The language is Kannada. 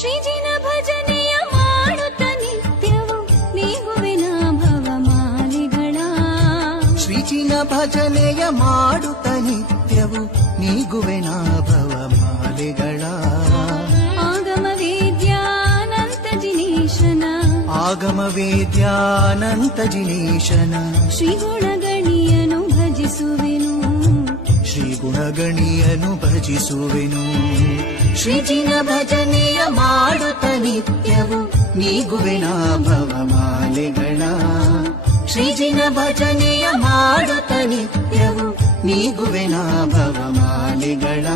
ಶ್ರೀಜಿನ ಭಜನೆಯ ಮಾಡುತ್ತ ನಿತ್ಯವು ನೀಗುವೆನ ಭವಮಾಲೆಗಳ. ಶ್ರೀಜಿನ ಭಜನೆಯ ಮಾಡುತ್ತ ನಿತ್ಯವು ನೀಗುವೆನ ಭವಮಾಲೆಗಳ. ಆಗಮ ವೇದ್ಯಾನಂತ ಜಿನೇಶನ ಆಗಮ ವೇದ್ಯಾನಂತ ಜಿನೇಶನ ಶ್ರೀ ಗುಣಗಣಿಯನು ಭಜಿಸುವೆನು. ಶ್ರೀ ಗುಣಗಣಿಯನು ಭಜಿಸುವೆನು. ಶ್ರೀಜಿನ ಭಜನೆಯ ಮಾಡುತ್ತ ನಿತ್ಯವು ನೀಗುವೆನ ಭವಮಾಲೆಗಳ. ಶ್ರೀಜಿನ ಭಜನೆಯ ಮಾಡುತ್ತ ನಿತ್ಯವು ನೀಗುವೆನ ಭವಮಾಲೆಗಳ.